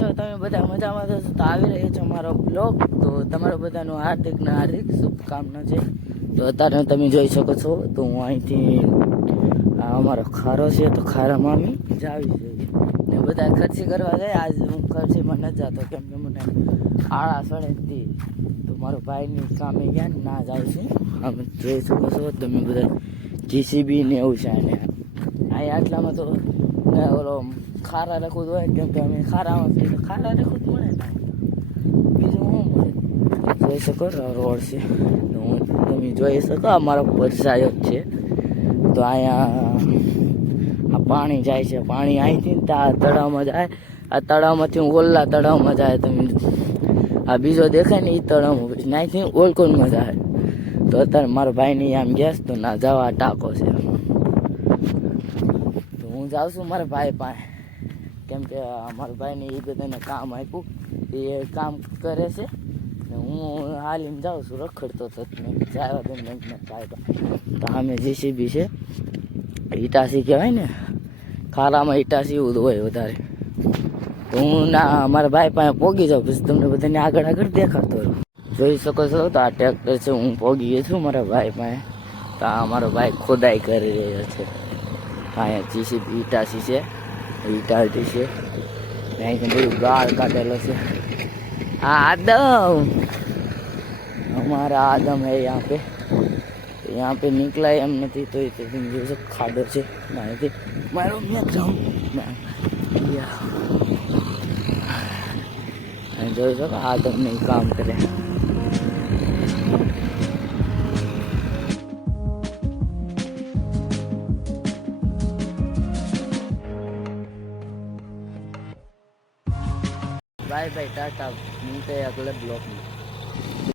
જો તમે બધા મજામાં થશો તો આવી રહ્યો છે મારો બ્લોગ. તો તમારા બધાનું હાર્દિક શુભકામના છે. તો અત્યારે તમે જોઈ શકો છો તો હું અહીંથી અમારો ખારો છે તો ખારામાં અમે જાવી છે ને બધા ખર્ચી કરવા જાય. આજ હું ખર્ચીમાં ન જતો કેમ કે મને આળા સડે હતી. તો મારો ભાઈની કામે ગયા ને ના જાઉં છું. અમે જોઈ શકો છો તમે બધા જીસીબી ને એવું છે. અને અહીં આટલામાં તો ઓલો ખારા રખવું હોય કેમ કે અમે ખારામાં ખારા રખવું જ મળે ને બીજું શું મળે. જોઈ શકો રોડ છે તો હું તમે જોઈ શકો અમારો પરસાયો જ છે. તો અહીંયા આ પાણી જાય છે. પાણી અહીંથી આ તળાવમાં જાય. આ તળાવમાંથી ઓલા તળાવમાં જાય. તમે આ બીજો દેખાય ને એ તળાવમાં પછી અહીંથી ઓલકોનમાં જાય. તો અત્યારે મારા ભાઈની આમ ગેસ તો ના જવા ટાંકો છે. તો હું જાઉં છું મારા ભાઈ પાસે કેમ કે મારા ભાઈને એ બધાને કામ આપ્યું એ કામ કરે છે ને હું હાલીને જાઉં છું રખડતો તો જવા દે ભાઈ તો અમે જીસીબી છે ઈટાસી કહેવાય ને ખારામાં ઈટાસી એવું હોય વધારે. તો હું ના મારા ભાઈ પાસે પોગી જાઉં પછી તમને બધાને આગળ આગળ દેખાતો હોય. જોઈ શકો છો તો આ ટ્રેક્ટર છે હું પોગી ગયો છું મારા ભાઈ પાસે. તો આ મારો ભાઈ ખોદાઈ કરી રહ્યો છે. અહીંયા જીસીબી ઈટાસી છે ઈટાટી છે અહીં બધું ગાળ કાઢેલો છે. आदम हमारा आदम है यहाँ पे निकला एम नहीं तो तुम जो सब खाडो से मारो मैं जाऊँ जो सब आदम नहीं काम करे. बाय बाय टाटा मिलते हैं अगले ब्लॉग में.